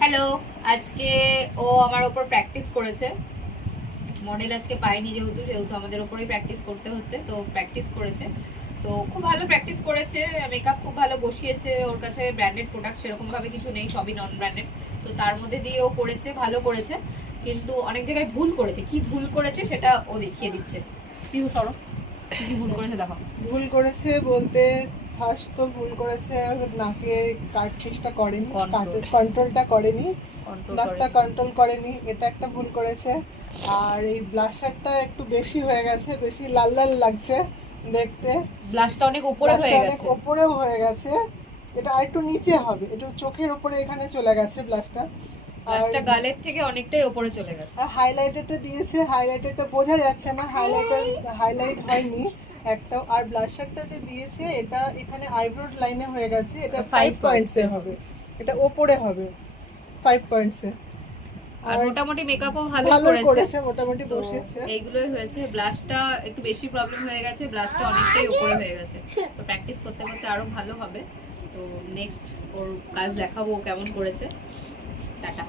Hello, আজকে ও আমার উপর প্র্যাকটিস করেছে। মডেল আজকে পাইনি যেহেতু আমাদের উপরেই প্র্যাকটিস করতে হচ্ছে, তো প্র্যাকটিস করেছে। তো খুব ভালো প্র্যাকটিস করেছে, মেকআপ খুব ভালো বসিয়েছে। ওর কাছে ব্র্যান্ডেড প্রোডাক্ট সেরকম ভাবে কিছু নেই, সবই নন ব্র্যান্ডেড। তো তার মধ্যে দিয়ে ও করেছে, ভালো করেছে। কিন্তু অনেক জায়গায় ভুল করেছে। কি ভুল করেছে সেটা ও দেখিয়ে দিচ্ছে। পিউ সরো, কি ভুল করেছে দেখো। ভুল করেছে বলতে ফার্স্ট তো ভুল করেছে, নাকে কাটপিসটা করেনি, কন্ট্রোলটা করেনি, নাকটা কন্ট্রোল করেনি, এটা একটা ভুল করেছে। আর এই ব্লাশারটা একটু বেশি হয়ে গেছে, বেশি লাল লাল লাগছে দেখতে। ব্লাশটা অনেক উপরে হয়ে গেছে, অনেক উপরেও হয়ে গেছে। এটা আরেকটু নিচে হবে, একটু চোখের উপরে এখানে চলে গেছে ব্লাশটা। ব্লাশটা গালের থেকে অনেকটাই উপরে চলে গেছে। আর হাইলাইটারটা দিয়েছে, হাইলাইটারটা বোঝা যাচ্ছে না, হাইলাইট হয়নি একটা। আর ব্লাশারটা যে দিয়েছে এটা এখানে আইব্রোর লাইনে হয়ে গেছে, এটা 5 পয়েন্টসে হবে, এটা উপরে হবে 5 পয়েন্টসে। আর মোটামুটি মেকআপও ভালো করেছে, মোটামুটি বসিয়েছে। এইগুলোই হয়েছে। ব্লাশটা একটু বেশি প্রবলেম হয়ে গেছে, ব্লাশটা অনেকটাই উপরে হয়ে গেছে। তো প্র্যাকটিস করতে করতে আরো ভালো হবে। তো নেক্সট ওর কাজ দেখাবো কেমন করেছে। টাটা।